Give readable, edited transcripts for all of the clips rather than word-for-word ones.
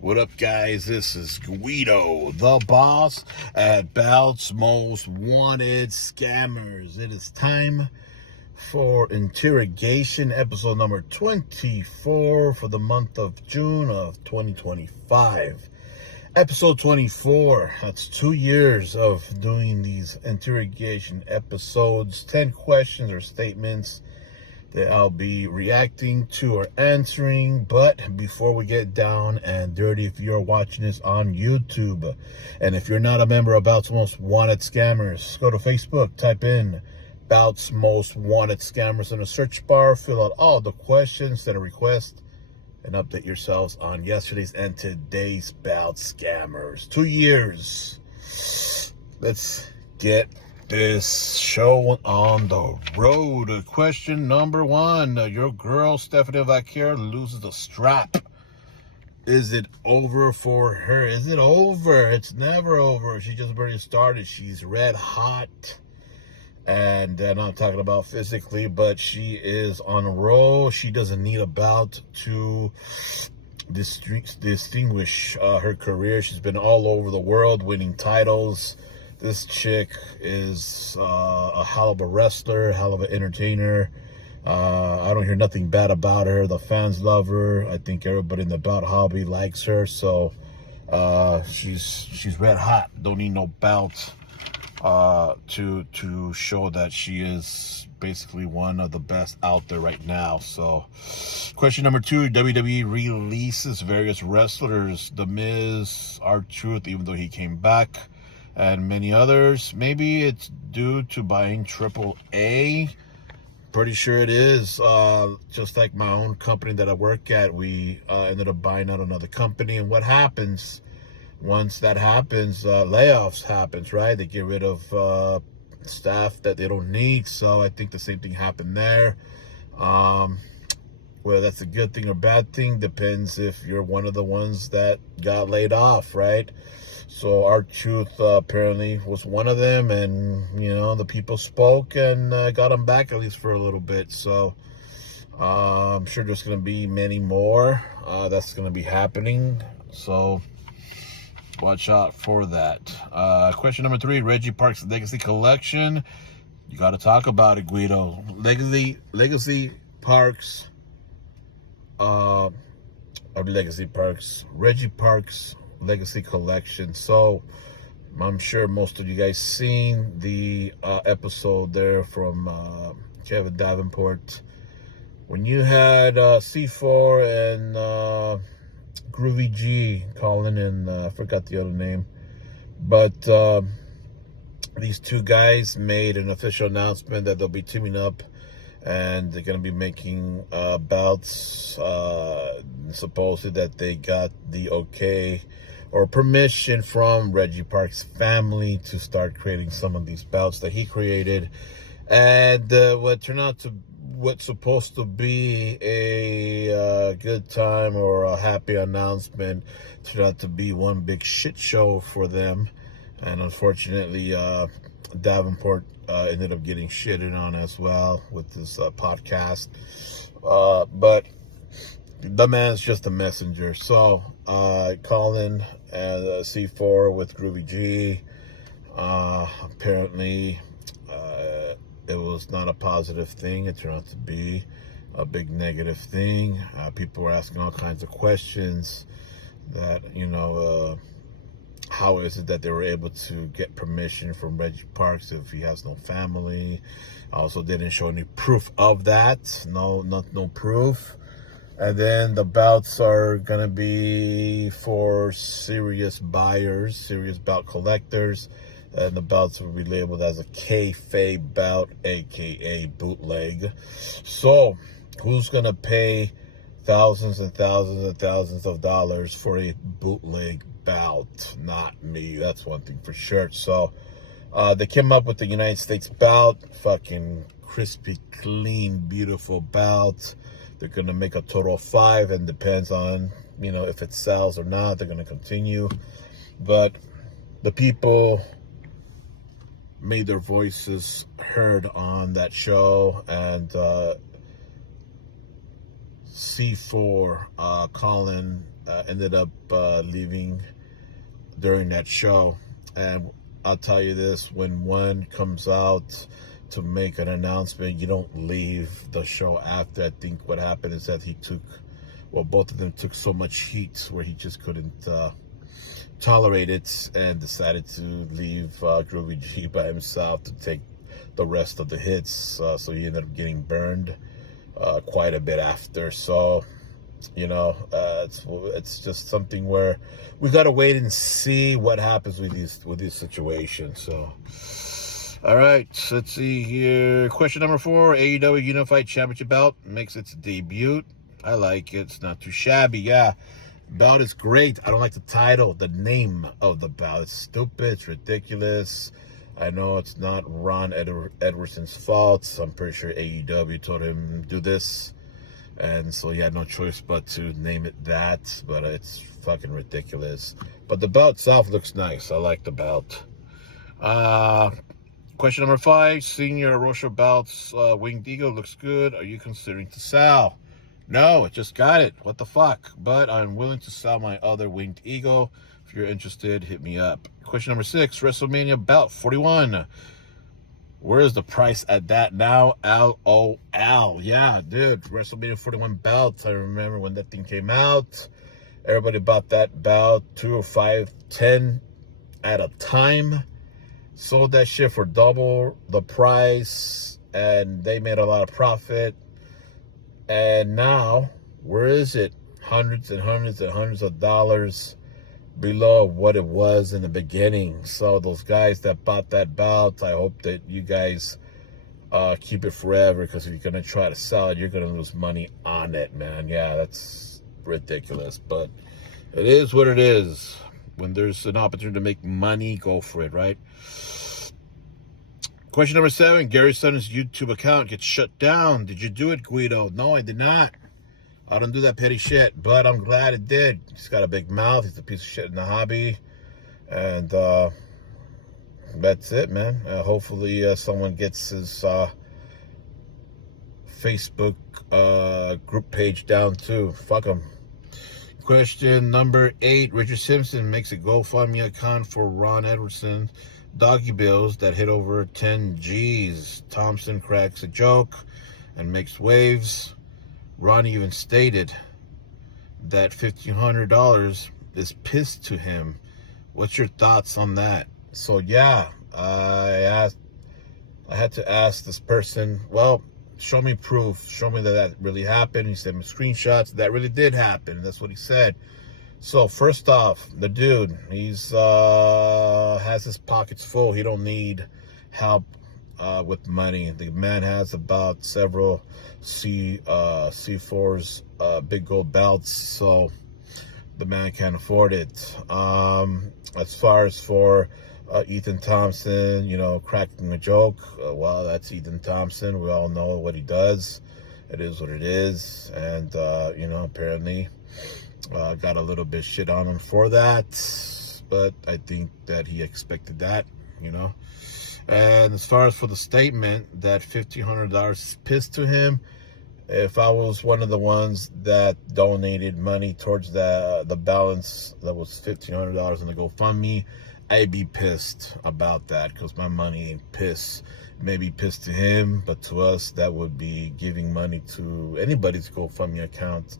What up, guys? This is Guido, the boss at Bout's Most Wanted Scammers. It is time for Interrogation, episode number 24 for the month of June of 2025. Episode 24, that's 2 years of doing these interrogation episodes, 10 questions or statements that I'll be reacting to or answering. But before we get down and dirty, if you're watching this on YouTube, and if you're not a member of Bout's Most Wanted Scammers, go to Facebook, type in Bout's Most Wanted Scammers in the search bar, fill out all the questions, send a request, and update yourselves on yesterday's and today's Bout Scammers. 2 years. Let's get this show on the road. Question number 1. Your girl, Stephanie Vaquer, loses the strap. Is it over for her? Is it over? It's never over. She just barely started. She's red hot. And I'm not talking about physically, but she is on a roll. She doesn't need a bout to distinguish her career. She's been all over the world winning titles. This chick is a hell of a wrestler, hell of an entertainer. I don't hear nothing bad about her. The fans love her. I think everybody in the bout hobby likes her. So she's red hot. Don't need no bout to show that she is basically one of the best out there right now. So question number 2, WWE releases various wrestlers. The Miz, R-Truth, even though he came back, and many others. Maybe it's due to buying AAA. Pretty sure it is. Just like my own company that I work at, we ended up buying out another company. And what happens once that happens? Layoffs happens, right? They get rid of staff that they don't need. So I think the same thing happened there. Whether that's a good thing or bad thing depends if you're one of the ones that got laid off, right? So R-Truth apparently was one of them, and the people spoke and got him back at least for a little bit. So I'm sure there's going to be many more that's going to be happening. So watch out for that. Question number 3, Reggie Parks Legacy Collection. You got to talk about it, Guido. Legacy Parks, Reggie Parks Legacy Collection. So I'm sure most of you guys seen the episode there from Kevin Davenport when you had C4 and Groovy G calling in. I forgot the other name, but these two guys made an official announcement that they'll be teaming up and they're going to be making bouts. Supposedly that they got the okay or permission from Reggie Parks' family to start creating some of these bouts that he created. And what's supposed to be a good time or a happy announcement turned out to be one big shit show for them. And unfortunately, Davenport ended up getting shitted on as well with this podcast. But the man's just a messenger. So Colin and C4 with Groovy G, apparently it was not a positive thing. It turned out to be a big negative thing. People were asking all kinds of questions that how is it that they were able to get permission from Reggie Parks if he has no family? Also didn't show any proof of that. No proof. And then the bouts are going to be for serious buyers, serious bout collectors. And the bouts will be labeled as a kayfabe bout, a.k.a. bootleg. So who's going to pay thousands and thousands and thousands of dollars for a bootleg bout? Not me. That's one thing for sure. So they came up with the United States bout. Fucking crispy, clean, beautiful bout. They're going to make a total of 5, and depends on, if it sells or not, they're going to continue. But the people made their voices heard on that show, and C4, Colin, ended up leaving during that show. And I'll tell you this, when one comes out to make an announcement, you don't leave the show after. I think what happened is that both of them took so much heat where he just couldn't tolerate it and decided to leave Groovy G by himself to take the rest of the hits. So he ended up getting burned quite a bit after. So, it's just something where we got to wait and see what happens with these situations. So, all right, let's see here. Question number 4: AEW Unified Championship belt makes its debut. I like it. It's not too shabby. Yeah, belt is great. I don't like the title, the name of the belt. It's stupid. It's ridiculous. I know it's not Ron Edwardson's fault. I'm pretty sure AEW told him do this, and so he had no choice but to name it that. But it's fucking ridiculous. But the belt itself looks nice. I like the belt. Question number 5: Senior Rocha belts, Winged Eagle looks good. Are you considering to sell? No, I just got it. What the fuck? But I'm willing to sell my other Winged Eagle. If you're interested, hit me up. Question number 6: WrestleMania belt 41. Where is the price at that now? LOL. Yeah, dude. WrestleMania 41 belt. I remember when that thing came out. Everybody bought that belt 2 or 5, 10 at a time. Sold that shit for double the price. And they made a lot of profit. And now, where is it? Hundreds and hundreds and hundreds of dollars below what it was in the beginning. So those guys that bought that belt, I hope that you guys keep it forever, because if you're going to try to sell it, you're going to lose money on it, man. Yeah, that's ridiculous. But it is what it is. When there's an opportunity to make money, go for it, right? Question number 7: Gary Sutton's YouTube account gets shut down. Did you do it, Guido? No, I did not. I don't do that petty shit, but I'm glad it did. He's got a big mouth. He's a piece of shit in the hobby. And that's it, man. Hopefully someone gets his Facebook group page down too. Fuck him. Question number 8: Richard Simpson makes a GoFundMe account for Ron Edwardson doggy bills that hit over 10 G's. Thompson cracks a joke and makes waves. Ron even stated that $1,500 is pissed to him. What's your thoughts on that? So yeah, I had to ask this person, well, show me proof. Show me that really happened. He sent me screenshots. That really did happen. That's what he said. So first off, the dude, he's has his pockets full. He don't need help with money. The man has about several C4's big gold belts, so the man can't afford it. As far as for Ethan Thompson, cracking a joke, well, that's Ethan Thompson. We all know what he does. It is what it is. And apparently got a little bit shit on him for that, but I think that he expected that, And as far as for the statement that $1,500 is pissed to him, if I was one of the ones that donated money towards the balance that was $1,500 in the GoFundMe, I'd be pissed about that, because my money ain't piss. Maybe pissed to him, but to us, that would be giving money to anybody's GoFundMe account.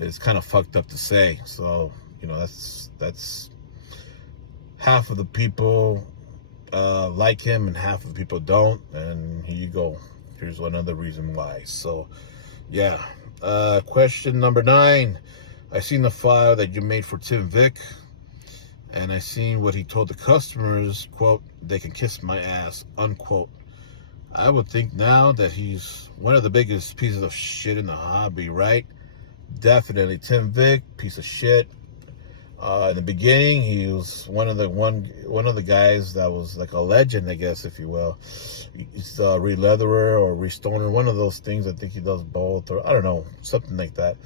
It's kind of fucked up to say. So, that's half of the people like him and half of the people don't. And here you go. Here's another reason why. So, yeah. Question number 9. I seen the file that you made for Tim Vick, and I seen what he told the customers, quote, "They can kiss my ass," unquote. I would think now that he's one of the biggest pieces of shit in the hobby, right? Definitely. Tim Vick, piece of shit. In the beginning, he was one of the guys that was like a legend, I guess, if you will. He's a re-leatherer or restoner, one of those things. I think he does both, or I don't know, something like that.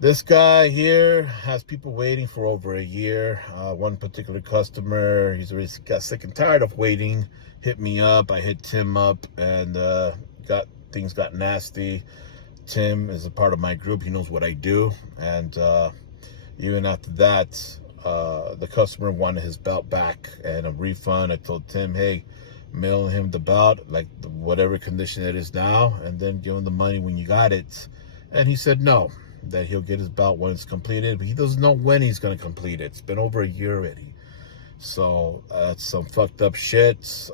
This guy here has people waiting for over a year. One particular customer, he's already got sick and tired of waiting, hit me up. I hit Tim up, and things got nasty. Tim is a part of my group. He knows what I do. And even after that, the customer wanted his belt back and a refund. I told Tim, hey, mail him the belt, like whatever condition it is now, and then give him the money when you got it. And he said no, that he'll get his belt when it's completed, but he doesn't know when he's going to complete it. It's been over a year already. So that's some fucked up shit.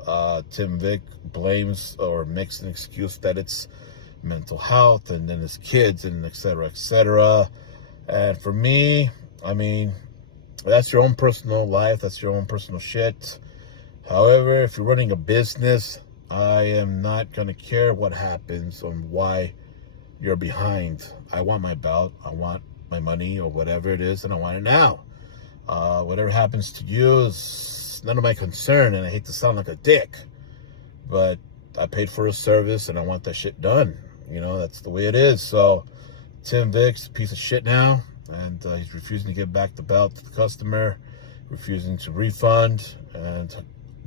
Tim Vick blames or makes an excuse that it's mental health and then his kids and et cetera, et cetera. And for me, I mean, that's your own personal life. That's your own personal shit. However, if you're running a business, I am not going to care what happens on why you're behind. I want my belt. I want my money or whatever it is, and I want it now. Whatever happens to you is none of my concern, and I hate to sound like a dick, but I paid for a service, and I want that shit done. You know, that's the way it is. So Tim Vick's a piece of shit now, and he's refusing to give back the belt to the customer, refusing to refund, and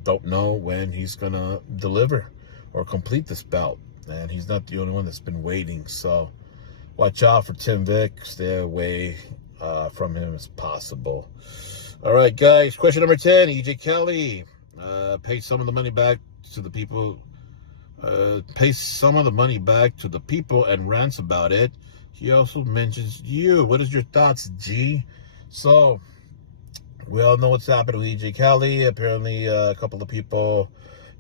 don't know when he's going to deliver or complete this belt. And he's not the only one that's been waiting. So watch out for Tim Vick. Stay away from him as possible. All right, guys. Question number 10. EJ Kelly pays some of the money back to the people. Pays some of the money back to the people and rants about it. He also mentions you. What is your thoughts, G? So we all know what's happened with EJ Kelly. Apparently, a couple of people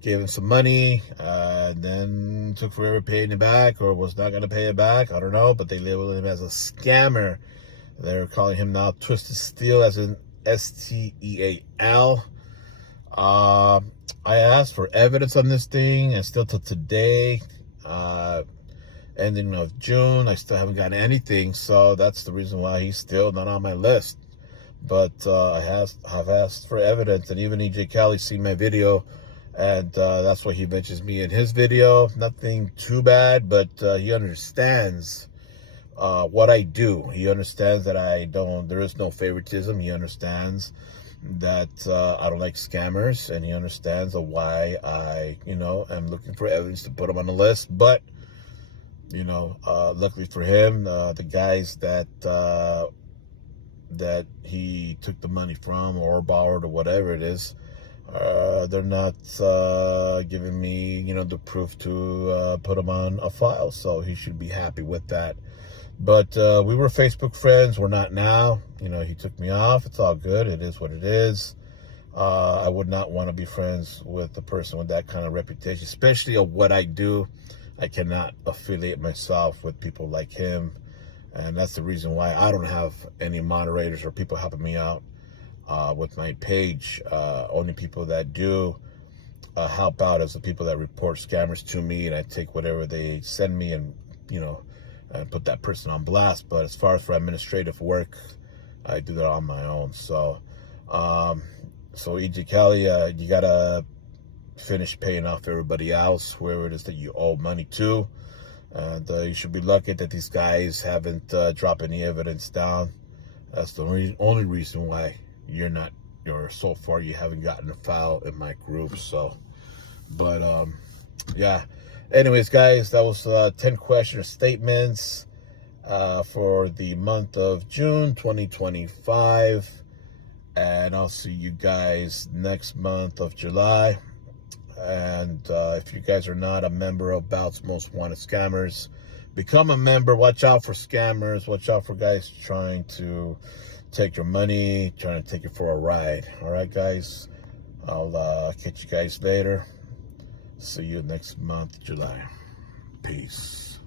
gave him some money, and then took forever paying it back, or was not going to pay it back. I don't know, but they labeled him as a scammer. They're calling him now Twisted Steel, as in STEAL. I asked for evidence on this thing, and still till today, ending of June, I still haven't gotten anything. So that's the reason why he's still not on my list. But I have asked for evidence, and even EJ Kelly seen my video, and that's why he mentions me in his video. Nothing too bad, but he understands what I do. He understands that there is no favoritism. He understands that I don't like scammers, and he understands why I, am looking for evidence to put him on the list. But, luckily for him, the guys that he took the money from or borrowed or whatever it is, they're not giving me, the proof to put him on a file. So he should be happy with that. But we were Facebook friends. We're not now. He took me off. It's all good. It is what it is. I would not want to be friends with a person with that kind of reputation, especially of what I do. I cannot affiliate myself with people like him. And that's the reason why I don't have any moderators or people helping me out with my page. Only people that do help out is the people that report scammers to me, and I take whatever they send me and, and put that person on blast. But as far as for administrative work, I do that on my own. So, EJ Kelly, you got to finish paying off everybody else, whoever it is that you owe money to. And you should be lucky that these guys haven't dropped any evidence down. That's the only reason why so far you haven't gotten a file in my group. So, but yeah. Anyways, guys, that was 10 question or statements for the month of June 2025. And I'll see you guys next month of July. And if you guys are not a member of Bout's Most Wanted Scammers, become a member. Watch out for scammers. Watch out for guys trying to take your money, trying to take you for a ride. All right, guys. I'll catch you guys later. See you next month, July. Peace.